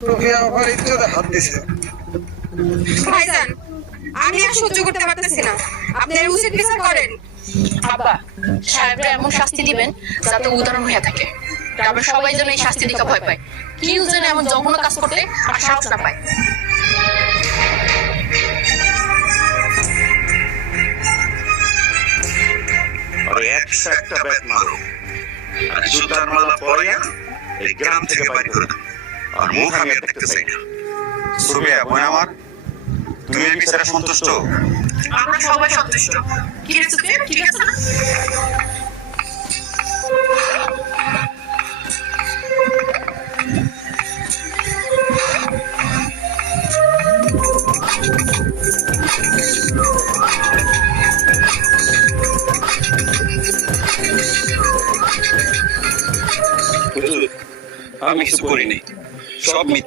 হাত দিছে। ভাইজান, আমি আর সহ্য করতে পারতেছি না, আপনারা উচিত বিচার করেন। আব্বা, সাহেবরা এমন শাস্তি দিবেন যাতে উদাহরণ হয়ে থাকে। গ্রামের সবাই যেন এই শাস্তি দেখে ভয় পায়, কেউ যেন এমন জঘন্য কাজ করতে আর সাহস না পায়। আর একশো একটা ব্যাট মারো আর জুতার মালা পরাইয়া এই গ্রাম থেকে বাইরে করে দাও। আর মুখ আমি আর দেখতে চাই না। সুরবিয়া বোন আমার, তুমি এই বিচারে সন্তুষ্ট? আমরা সবাই সন্তুষ্ট। কি রে সুফিয়া, ঠিক আছে না? আমি কিছু করিনি, সব মিথ্যা।